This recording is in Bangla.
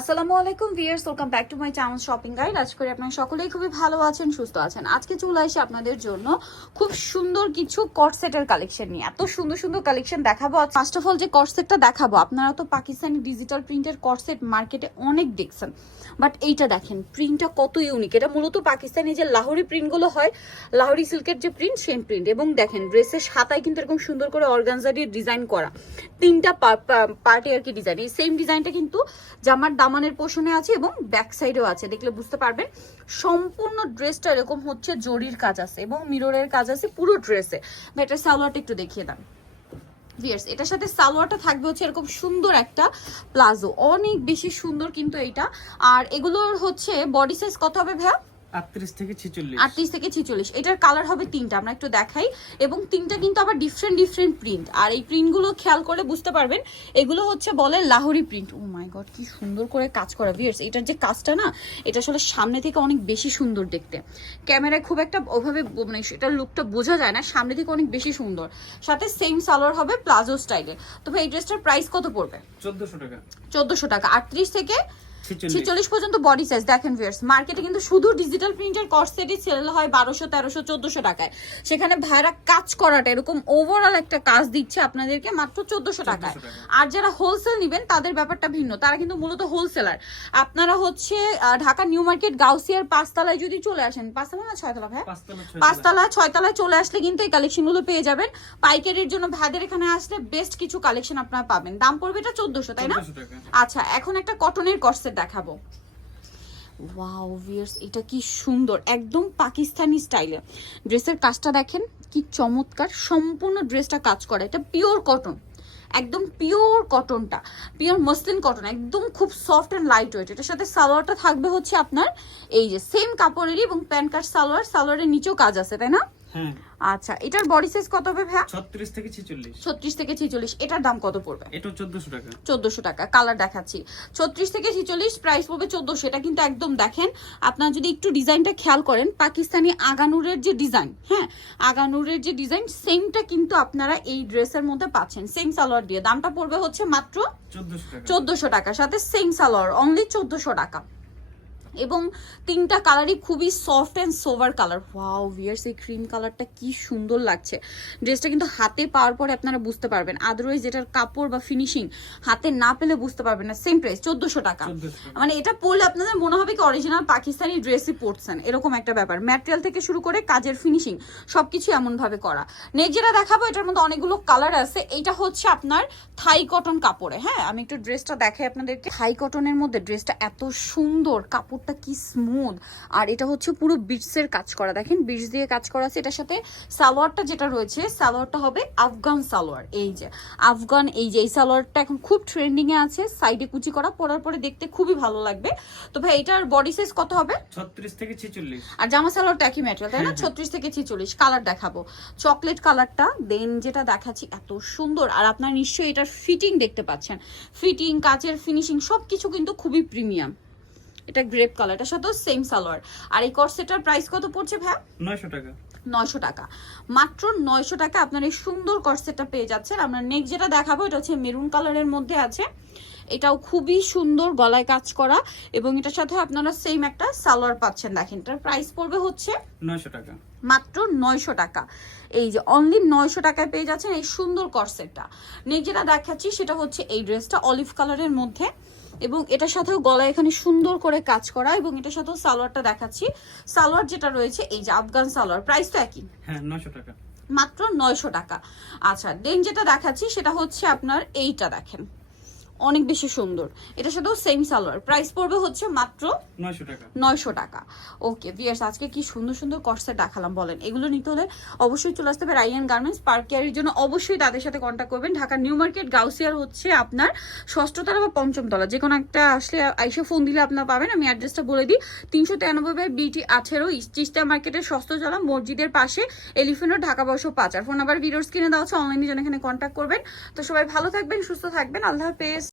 আসসালামু আলাইকুম viewers welcome back to my channel shopping guide. আজ করে আপনারা সকলেই খুবই ভালো আছেন, সুস্থ আছেন। আজকে চলে আসি আপনাদের জন্য খুব সুন্দর কিছু কটসেটের কালেকশন নিয়ে। এত সুন্দর সুন্দর কালেকশন দেখাবো। ফার্স্ট অফ অল যে কটসেটটা দেখাবো, আপনারা তো পাকিস্তানি ডিজিটাল প্রিন্টের কটসেট মার্কেটে অনেক দেখছেন। বাট এইটা দেখেন প্রিন্টটা কত ইউনিক এটা মূলত পাকিস্তানি যে লাহোরি প্রিন্টগুলো হয়, লাহোরি সিল্কের যে প্রিন্ট সেম প্রিন্ট এবং দেখেন ড্রেসের সাতায় কিন্তু এরকম সুন্দর করে অর্গানজা দিয়ে ডিজাইন করা। তিনটা পার্টি আর কি ডিজাইন এই সেম ডিজাইনটা কিন্তু জামার দামানের পোষণে আছে এবং ব্যাক সাইডেও আছে। দেখলে বুঝতে পারবেন, সম্পূর্ণ ড্রেসটা এরকম হচ্ছে জরির কাজ আছে এবং মিররের কাজ আছে পুরো ড্রেসে এটা সালোয়ারটা একটু দেখিয়ে দেন। এটার সাথে সালোয়ারটা থাকবে হচ্ছে এরকম সুন্দর একটা প্লাজো। অনেক বেশি সুন্দর কিন্তু এইটা। আর এগুলোর হচ্ছে বডি সাইজ কত হবে ভাইয়া? আটত্রিশ থেকে ছিচল্লিশ। আটত্রিশ থেকে ছিচল্লিশ। এটার কালার হবে তিনটা আমরা একটু দেখাই। এবং তিনটা কিন্তু আবার ডিফারেন্ট ডিফারেন্ট প্রিন্ট আর এই প্রিন্টগুলো খেয়াল করে বুঝতে পারবেন এগুলো হচ্ছে বলে Lahori print oh my god কি সুন্দর করে কাজ করা। এটার যে কাজটা না এটা আসলে সামনে থেকে অনেক বেশি সুন্দর দেখতে। ক্যামেরায় খুব একটা ওভাবে মানে এটার লুকটা বোঝা যায় না সামনে থেকে অনেক বেশি সুন্দর। সাথে সেম সালোয়ার হবে প্লাজো স্টাইলে তবে এই ড্রেসটার প্রাইস কত পড়বে? চোদ্দশো টাকা। চোদ্দশো টাকা। আটত্রিশ থেকে ছিচল্লিশ। পর্যন্ত বডি সাইজ দেখেন ভিয়ার্স মার্কেটে কিন্তু শুধু ডিজিটাল প্রিন্টের কর্সেটই সেল হয় বারোশো তেরোশো চোদ্দশো টাকায়। সেখানে ভাইরা কাজ করাটা এরকম ওভারঅল একটা কাজ দিচ্ছে আপনাদেরকে মাত্র চোদ্দশো টাকায়। আর যারা হোলসেল নেবেন তাদের ব্যাপারটা ভিন্ন তারা কিন্তু মূলত হোলসেলার আপনারা হচ্ছে ঢাকা নিউ মার্কেট গাউসিয়ার পাঁচতলায় যদি চলে আসেন পাঁচতলা না ছয়তলা ভাই পাঁচতলা ছয়তলায় চলে আসলে কিন্তু এই কালেকশনগুলো পেয়ে যাবেন। পাইকারির জন্য ভাইদের এখানে আসলে বেস্ট কিছু কালেকশন আপনারা পাবেন। দাম পড়বে এটা চোদ্দশো তাই না? আচ্ছা এখন একটা কটনের কর্সেট দেখাবো। ওয়াও ভিয়ার্স এটা কি সুন্দর, একদম পাকিস্তানি স্টাইলে ড্রেসের কাজটা দেখেন, কি চমৎকার, সম্পূর্ণ ড্রেসটা কাজ করা, এটা পিওর কটন একদম পিওর কটনটা পিওর মসলিন কটন একদম খুব সফট অ্যান্ড লাইট ওয়েট এটার সাথে সালোয়ারটা থাকবে হচ্ছে আপনার, এই যে সেম কাপড়েরই এবং প্যান্ট কাট সালোয়ার, সালোয়ারের নিচেও কাজ আছে, তাই না? আচ্ছা এটার বডি সাইজ কত হবে ভাইয়া? ছত্রিশ থেকে ছিচল্লিশ। ছত্রিশ থেকে ছেচল্লিশ এটার দাম কত পড়বে? এটা চোদ্দশো টাকা। চোদ্দশো টাকা কালার দেখাচ্ছি। ছত্রিশ থেকে ছিচল্লিশ প্রাইস পড়বে চোদ্দশো এটা কিন্তু একদম দেখেন আপনার যদি একটু ডিজাইনটা খেয়াল করেন পাকিস্তানি আগানুরের যে ডিজাইন হ্যাঁ আগানুরের যে ডিজাইন সেমটা কিন্তু আপনারা এই ড্রেসের মধ্যে পাচ্ছেন সেম সালোয়ার দিয়ে। দামটা পড়বে হচ্ছে মাত্র চোদ্দশো টাকা। চোদ্দশো টাকা সাথে সেম সালোয়ার অনলি চোদ্দশো টাকা। এবং তিনটা কালারই খুবই soft and sober colour wow viewers এই ক্রিম কালারটা কি সুন্দর লাগছে। ড্রেসটা কিন্তু হাতে পাওয়ার পরে আপনারা বুঝতে পারবেন। আদারওয়াইজ এটার কাপড় বা ফিনিশিং হাতে না পেলে বুঝতে পারবেন না। সেম প্রাইস চোদ্দশো টাকা। মানে এটা পরলে আপনাদের মনে হবে কি অরিজিনাল পাকিস্তানি ড্রেসই পরছেন। এরকম একটা ব্যাপার। ম্যাটেরিয়াল থেকে শুরু করে কাজের ফিনিশিং সবকিছু এমন ভাবে করা। নেক্সট যেটা দেখাবো এটার মধ্যে অনেকগুলো কালার আছে। এইটা হচ্ছে আপনার থাই কটন কাপড়ে। হ্যাঁ আমি একটু ড্রেসটা দেখাই আপনাদেরকে। থাই কটনের মধ্যে ড্রেসটা এত সুন্দর। কাপড়টা কি স্মুথ আর এটা হচ্ছে পুরো বিটসের কাজ করা। দেখেন বিটস দিয়ে কাজ করা আছে। এটার সাথে সালোয়ারটা যেটা রয়েছে সালোয়ারটা হবে আফগান সালোয়ার। এই যে আফগান এই যে এই সালোয়ারটা এখন খুব ট্রেন্ডিং এ আছে সাইডে কুচি করা পরার পরে দেখতে খুবই ভালো লাগবে। তো ভাই এটার বডি সাইজ কত হবে? ছত্রিশ থেকে ছিচল্লিশ। আর জামা সালোয়ারটা একই ম্যাটেরিয়াল তাই না? হ্যাঁ, হ্যাঁ। ছত্রিশ থেকে ছেচল্লিশ কালার দেখাবো। চকলেট কালারটা দেন যেটা দেখাচ্ছি এত সুন্দর। আর আপনার নিশ্চয়ই এটার ফিটিং দেখতে পাচ্ছেন। ফিটিং কাচের ফিনিশিং সবকিছু কিন্তু খুবই প্রিমিয়াম এটা গ্রেপ কালার এটার সাথেও সেম সালোয়ার। আর এই কর্সেটার প্রাইস কত পড়ছে ভাই নয়শো টাকা। নয়শো টাকা। মাত্র নয়শো টাকা আপনার এই সুন্দর কর্সেটটা পেয়ে যাচ্ছেন। আমরা নেক্সট যেটা দেখাবো এটা হচ্ছে মেরুন কালারের মধ্যে আছে। এটাও খুবই সুন্দর গলায় কাজ করা এবং এটার সাথে আপনারা সেম একটা সালোয়ার পাচ্ছেন দেখেন এটার প্রাইস পড়বে হচ্ছে নয়শো টাকা। মাত্র নয়শো টাকা। এই যে অনলি নয়শো টাকায় পেয়ে যাচ্ছেন এই সুন্দর কর্সেটটা নেক্সট যেটা দেখাচ্ছি সেটা হচ্ছে এই ড্রেসটা অলিভ কালারের মধ্যে এবং এটার সাথেও গলায় এখানে সুন্দর করে কাজ করা এবং এটার সাথেও সালোয়ারটা দেখাচ্ছি। সালোয়ার যেটা রয়েছে এই যে আফগান সালোয়ার প্রাইস তো একই। হ্যাঁ নয়শো টাকা। মাত্র নয়শো টাকা। আচ্ছা দেন যেটা দেখাচ্ছি সেটা হচ্ছে আপনার এইটা দেখেন। অনেক বেশি সুন্দর। এটার সাথেও সেম সালোয়ার। প্রাইস পড়বে হচ্ছে মাত্র নয়শো টাকা। নয়শো টাকা। ওকে ভিয়ার্স আজকে কি সুন্দর সুন্দর কর্সেট দেখালাম বলেন। এগুলো নিতে হলে অবশ্যই চলে আসতে হবে রাইয়ান গার্মেন্টস পার্ক কেয়ারের জন্য। অবশ্যই তাদের সাথে কন্ট্যাক্ট করবেন। ঢাকা নিউ মার্কেট গাউসিয়ার হচ্ছে আপনার ষষ্ঠতলা বা পঞ্চম তলা। যে কোনো একটা আসলে আইসে ফোন দিলে আপনার পাবেন। আমি অ্যাড্রেসটা বলে দিই। তিনশো তিরানব্বই বাই বিটি আঠেরো চিস্তা মার্কেটের ষষ্ঠতলা মসজিদের পাশে এলিফেন্ট ঢাকা বর্ষ পাঁচ। আর ফোন নাম্বার ভিডিওর স্ক্রিনে দেওয়া হচ্ছে অনলাইনে জন্য এখানে কন্ট্যাক্ট করবেন। তো সবাই ভালো থাকবেন সুস্থ থাকবেন। আল্লাহ হাফেজ।